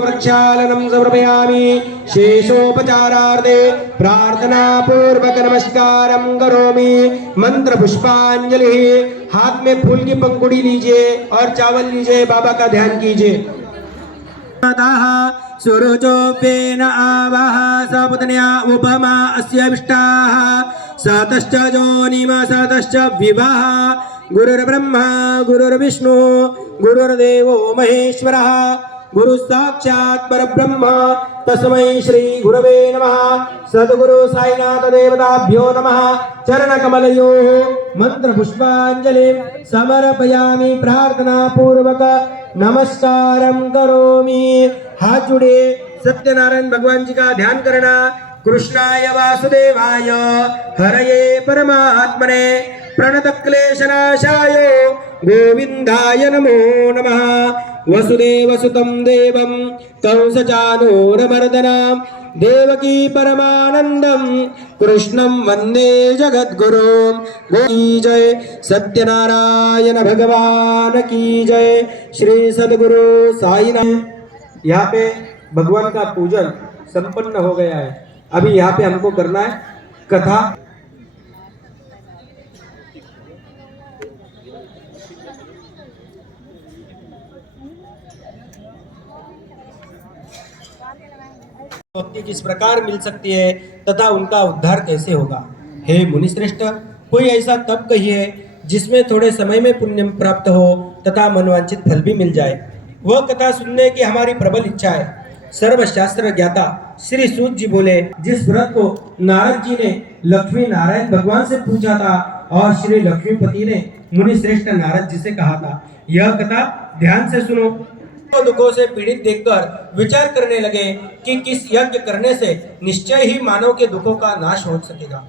प्रक्षालनं समर्पयामि। शेषोपचारार्थे प्रार्थना पूर्वक नमस्कारं करोमि। मंत्र पुष्पांजलि। हाथ में फूल की पंखुड़ी लीजिए और चावल लीजिए, बाबा का ध्यान कीजिए। सुरुचोपेन आवह सपत्न्या उपमा अस्यविष्टाः सतश्च जोनिम सतश्च विवाह। गुरुर्ब्रह्मा गुरुर्विष्णु गुरुर्देवो महेश्वरः गुरु साक्षात् परब्रह्म तस्मै श्री गुरवे नमः। सद्गुरु साईनाथ देवताभ्यो नमः। चरण कमलयोः मंत्र पुष्पांजलि समर्पयामि। प्रार्थना पूर्वक नमस्कारं करोमि। हाथ जुड़े सत्यनारायण भगवान जी का ध्यान करना। कृष्णाय वासुदेवाय हरये परमात्मने प्रणतक्लेशनाशाय गोविंदाय नमो नमः। वसुदेवसुतं देवं कंसचानूरमर्दनं देवकी परमानंदं कृष्णं वंदे जगद्गुरुं। की जय सत्यनारायण भगवान की जय। श्री सद्गुरु साईनाथ। यहाँ पे भगवान का पूजन संपन्न हो गया है। अभी यहाँ पे हमको करना है कथा। मुक्ति किस प्रकार मिल सकती है तथा उनका उद्धार कैसे होगा। हे मुनिश्रेष्ठ, कोई ऐसा तप कहिए जिसमें थोड़े समय में पुण्य प्राप्त हो तथा मनवांछित फल भी मिल जाए। वह कथा सुनने की हमारी प्रबल इच्छा है। सर्वशास्त्र ज्ञाता श्री सूत जी बोले, जिस व्रत को नारद जी ने लक्ष्मी नारायण भगवान से पूछा था और श्री लक्ष्मीपति ने मुनिश्रेष्ठ नारद जी से कहा था, यह कथा ध्यान से सुनो। तो दुखों से पीड़ित देखकर विचार करने लगे कि किस यज्ञ करने से निश्चय ही मानव के दुखों का नाश हो सकेगा।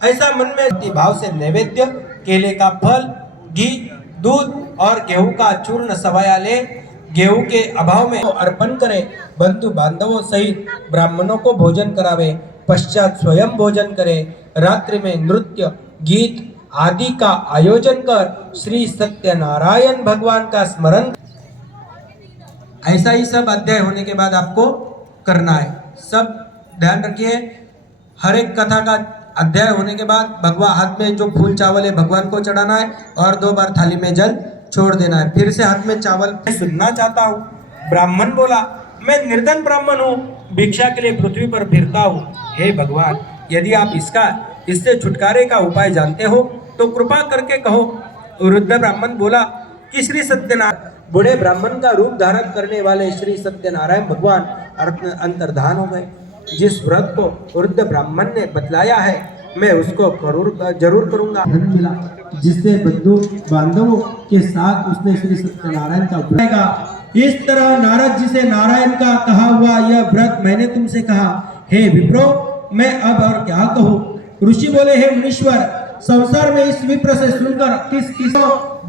ऐसा मन में भक्ति भाव से नैवेद्य, केले का फल, घी, दूध और गेहूं का चूर्ण सवाया ले गेहूं के अभाव में अर्पण करे। बंधु बांधवों सहित ब्राह्मणों को भोजन करावे। पश्चात स्वयं भोजन करे। रात्रि में नृत्य, गीत आदि का आयोजन कर श्री सत्यनारायण भगवान का स्मरण। ऐसा ही सब अध्याय होने के बाद आपको करना है। सब ध्यान रखिए। हर एक कथा का अध्याय होने के बाद भगवान हाथ में जो फूल चावल है भगवान को चढ़ाना है और 2 बार थाली में जल छोड़ देना है। फिर से हाथ में चावल। सुनना चाहता हूँ। ब्राह्मण बोला, मैं निर्धन ब्राह्मण हूँ, भिक्षा के लिए पृथ्वी पर फिरता हूँ। हे भगवान, यदि आप इससे छुटकारे का उपाय जानते हो तो कृपा करके कहो। वृद्ध ब्राह्मण बोला कि श्री सत्यनारायण, बूढ़े ब्राह्मण का रूप धारण करने वाले श्री सत्यनारायण भगवान अंतर्धान हो गए। जिस व्रत को वृद्ध ब्राह्मण ने बतलाया है मैं उसको जरूर करूंगा। धन मिला जिससे बंधु बांधवों के साथ उसने श्री सत्यनारायण का व्रत। इस तरह नारद जी से नारायण का कहा हुआ यह व्रत मैंने तुमसे कहा। हे विप्रो, मैं अब और क्या कहूँ। ऋषि बोले, हे मुनीश्वर, संसार में इस विप्र से सुनकर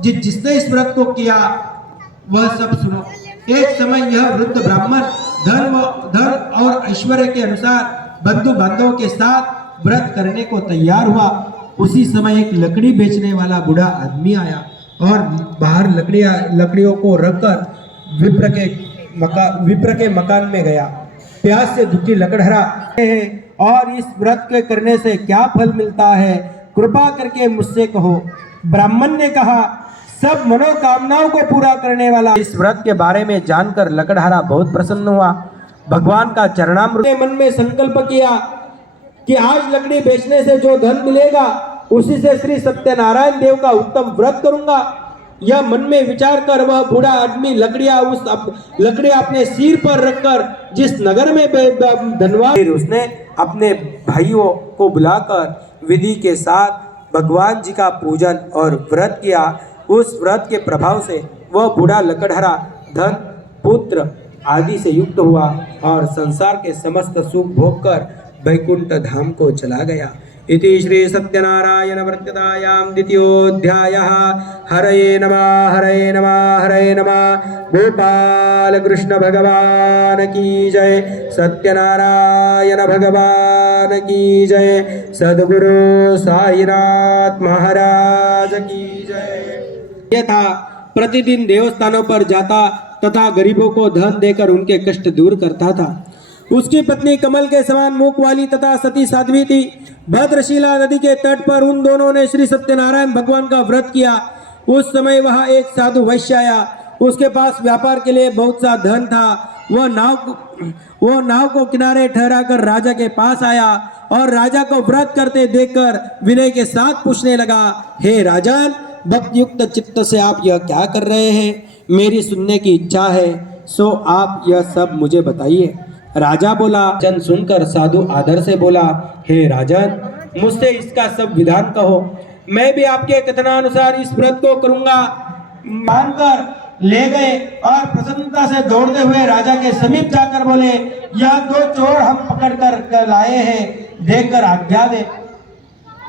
जिसने इस व्रत को किया वह सब सुनो। एक समय यह वृद्ध ब्राह्मण धन और ऐश्वर्य के अनुसार बंधु बांधवों के साथ व्रत करने को तैयार हुआ। उसी समय एक लकड़ी बेचने वाला बूढ़ा आदमी आया और बाहर लकड़ियों को रखकर विप्र के मकान में गया। प्यास से दुखी लकड़हारा है और इस व्रत के करने से क्या फल मिलता है, कृपा करके मुझसे कहो। ब्राह्मण ने कहा, सब मनोकामनाओं को पूरा करने वाला। इस व्रत के बारे में जानकर लकड़हारा बहुत प्रसन्न हुआ। भगवान का चरणामृत मन में संकल्प किया कि आज लकड़ी बेचने से जो धन मिलेगा उसी से श्री सत्यनारायण देव का उत्तम व्रत करूंगा। यह मन में विचार कर वह बूढ़ा आदमी लकड़ियां अपने सिर पर रखकर जिस नगर में धनवान, उसने अपने भाइयों को बुलाकर विधि के साथ भगवान जी का पूजन और व्रत किया। उस व्रत के प्रभाव से वह बूढ़ा लकड़हारा धन, पुत्र आदि से युक्त हुआ और संसार के समस्त सुख भोग कर वैकुंठ धाम को चला गया। इति श्री सत्यनारायण वर्ततायां द्वितीयोऽध्यायः। हरये नमः, हरये नमः, हरये नमः। गोपाल कृष्ण भगवान की जय। सत्यनारायण भगवान की जय। सद्गुरु साईनाथ महाराज की जय। यह था प्रतिदिन देवस्थानों पर जाता तथा गरीबों को धन देकर उनके कष्ट दूर करता था। उसकी पत्नी कमल के समान मुख वाली तथा सती साध्वी थी। भद्रशिला नदी के तट पर उन दोनों ने श्री सत्यनारायण भगवान का व्रत किया। उस समय वहां एक साधु वैश्य आया। उसके पास व्यापार के लिए बहुत सा धन था। वह नाव को किनारे ठहराकर राजा के पास आया और राजा को व्रत करते देखकर विनय के साथ पूछने लगा, हे राजन, भक्ति युक्त चित्त से आप यह क्या कर रहे हैं? मेरी सुनने की इच्छा है, सो आप यह सब मुझे बताइए। राजा बोला। जन सुनकर साधु आदर से बोला, हे राजन, मुझसे इसका सब विधान कहो। मैं भी आपके कथनानुसार इस व्रत को करूंगा। मानकर ले गए और प्रसन्नता से दौड़ते हुए राजा के समीप जाकर बोले, यह दो चोर हम पकड़ कर लाए हैं, देखकर आज्ञा दे।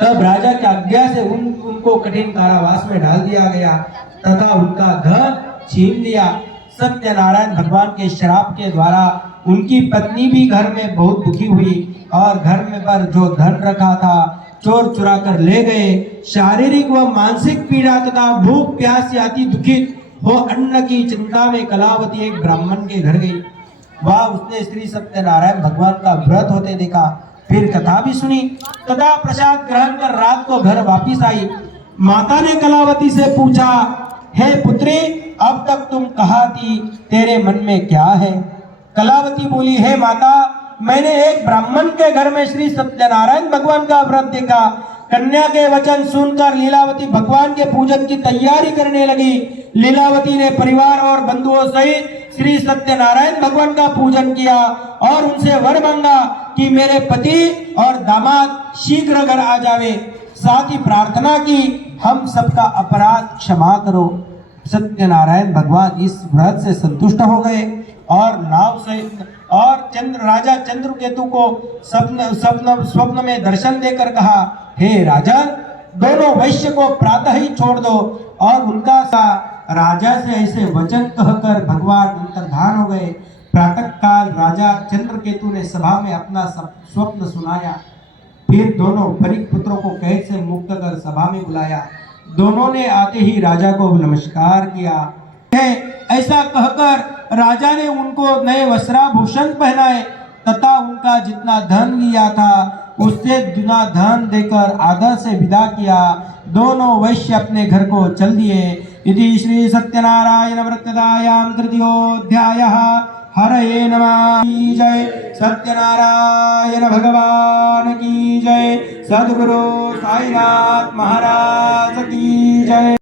तब राजा की आज्ञा से उनको कठिन कारावास में डाल दिया गया तथा उनका धन छीन लिया। सत्यनारायण भगवान के श्राप के द्वारा उनकी पत्नी भी घर में बहुत दुखी हुई और घर में पर जो धन रखा था चोर चुरा कर ले गए। शारीरिक व मानसिक पीड़ा तथा भूख प्यास आदि दुखित हो अन्न की चिंता में कलावती एक ब्राह्मण के घर गई। वह उसने श्री सत्यनारायण भगवान का व्रत होते देखा, फिर कथा भी सुनी तथा प्रसाद ग्रहण कर रात को घर वापिस आई। माता ने कलावती से पूछा, हे पुत्री, अब तक तुम कहा थी, तेरे मन में क्या है? कलावती बोली, हे माता, मैंने एक ब्राह्मण के घर में श्री सत्यनारायण भगवान का व्रत देखा। कन्या के वचन सुनकर लीलावती भगवान के पूजन की तैयारी करने लगी। लीलावती ने परिवार और बंधुओं सहित श्री सत्यनारायण भगवान का पूजन किया और उनसे वर मांगा कि मेरे पति और दामाद शीघ्र घर आ जावे। साथ ही प्रार्थना की, हम सबका अपराध क्षमा करो। सत्यनारायण भगवान इस व्रत से संतुष्ट हो गए और नाव से और राजा चंद्रकेतु को स्वप्न में दर्शन देकर कहा, हे राजन, दोनों वैश्य को प्रातः ही छोड़ दो। और उनका सा राजा से ऐसे वचन कहकर भगवान अंतर्धान हो गए। प्रातः काल राजा चंद्रकेतु ने सभा में अपना स्वप्न सुनाया। फिर दोनों परिक पुत्रों को कैद से मुक्त कर सभा में बुलाया। दोनों ने आते ही राजा को नमस्कार किया। ऐसा कहकर राजा ने उनको नए वस्त्राभूषण पहनाए तथा उनका जितना धन लिया था उससे दुना धन देकर आदर से विदा किया। दोनों वैश्य अपने घर को चल दिए। इति श्री सत्यनारायण व्रतदायां तृतीयोऽध्यायः। हरये नमः। जय सत्यनारायण भगवान की जय। सद्गुरु साईनाथ महाराज की जय।